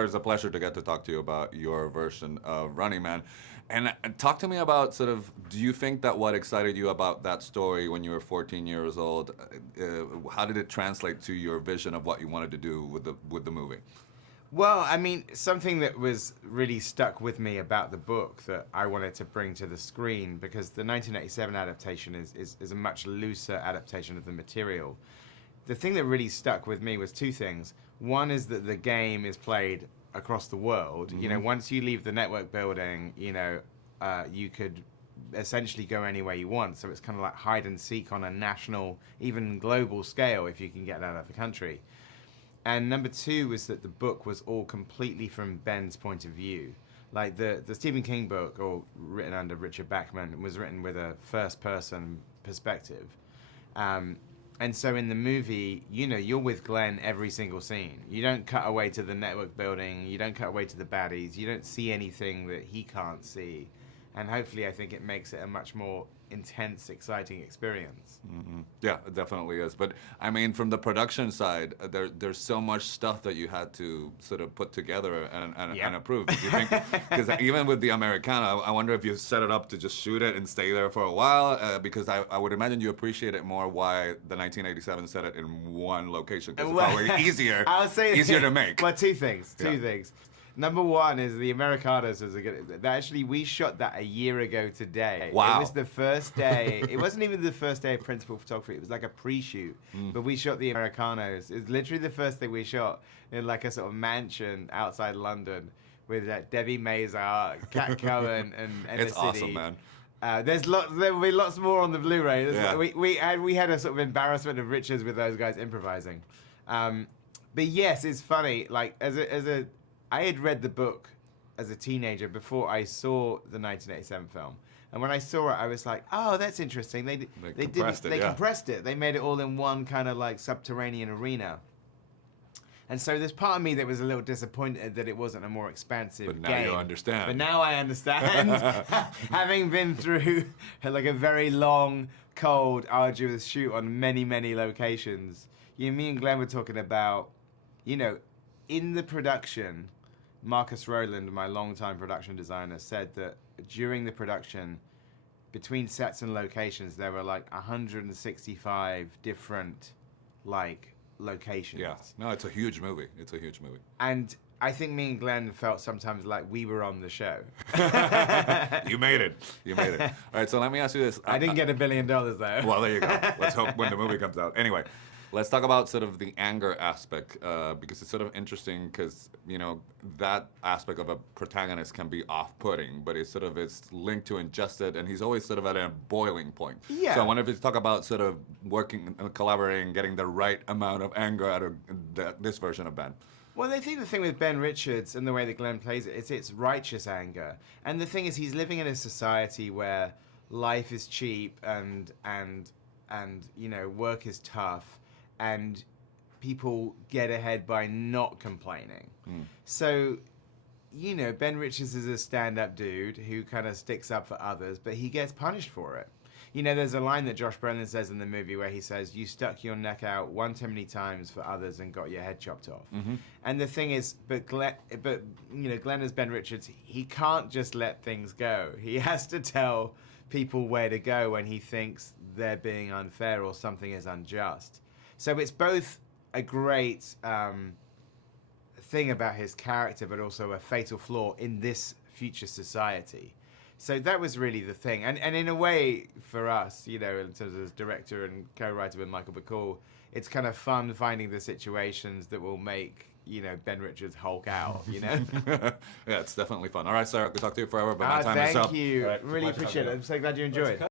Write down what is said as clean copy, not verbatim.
sure it's a pleasure to get to talk to you about your version of Running Man. And talk to me about sort of, do you think that what excited you about that story when you were 14 years old, how did it translate to your vision of what you wanted to do with the movie? Well, I mean, something that was really stuck with me about the book that I wanted to bring to the screen, because the 1987 adaptation is a much looser adaptation of the material. The thing that really stuck with me was two things. One is that the game is played across the world. You know, once you leave the network building, you know, you could essentially go anywhere you want. So it's kind of like hide and seek on a national, even global scale if you can get out of the country. And number two was that the book was all completely from Ben's point of view. Like the Stephen King book, or written under Richard Bachman, was written with a first-person perspective. And so in the movie, you know, you're with Glenn every single scene. You don't cut away to the network building. You don't cut away to the baddies. You don't see anything that he can't see. And hopefully, I think it makes it a much more intense, exciting experience. Yeah, it definitely is. But I mean, from the production side, there's so much stuff that you had to sort of put together and approve. Do you think? Because even with the Americana, I wonder if you set it up to just shoot it and stay there for a while. Because I would imagine you appreciate it more why the 1987 set it in one location, because it's probably easier. I would say easier to make. Well, two things. Number one is the Americanas is a good. Actually, we shot that a year ago today. Wow. It was the first day. It wasn't even the first day of principal photography. It was like a pre-shoot. But we shot the Americanos. It was literally the first thing we shot in like a sort of mansion outside London with Debbie Mazar, Kat Cohen, and Emma It's City. awesome, man. There will be lots more on the Blu-ray. Yeah. We had a sort of embarrassment of riches with those guys improvising. But yes, it's funny. Like I had read the book as a teenager before I saw the 1987 film, and when I saw it, I was like, "Oh, that's interesting." They compressed it. They made it all in one kind of like subterranean arena. And so there's part of me that was a little disappointed that it wasn't a more expansive game. But now you understand. But now I understand, having been through like a very long, cold, arduous shoot on many, many locations. You know, me and Glenn were talking about, you know, in the production, Marcus Rowland, my longtime production designer, said that during the production, between sets and locations, there were like 165 different like locations. Yeah, no, it's a huge movie. It's a huge movie. And I think me and Glenn felt sometimes like we were on the show. You made it. You made it. All right, so let me ask you this. I didn't get $1 billion though. Well, there you go. Let's hope when the movie comes out. Anyway, let's talk about sort of the anger aspect, because it's sort of interesting because, you know, that aspect of a protagonist can be off-putting, but it's linked to injustice, and he's always sort of at a boiling point. Yeah. So I wonder if you talk about sort of working and collaborating, getting the right amount of anger out of this version of Ben. Well, I think the thing with Ben Richards and the way that Glenn plays it, it's righteous anger. And the thing is, he's living in a society where life is cheap and you know, work is tough, and people get ahead by not complaining. So, you know, Ben Richards is a stand-up dude who kind of sticks up for others, but he gets punished for it. You know, there's a line that Josh Brolin says in the movie where he says, "You stuck your neck out one too many times for others and got your head chopped off." And the thing is, but you know, Glenn as Ben Richards, he can't just let things go. He has to tell people where to go when he thinks they're being unfair or something is unjust. So it's both a great thing about his character, but also a fatal flaw in this future society. So that was really the thing. And in a way, for us, you know, in terms of director and co-writer with Michael Bacall, it's kind of fun finding the situations that will make, you know, Ben Richards Hulk out, you know? Yeah, it's definitely fun. All right, Sarah, I could talk to you forever, but my time is up. Thank you. Right, really appreciate it. I'm so glad you enjoyed.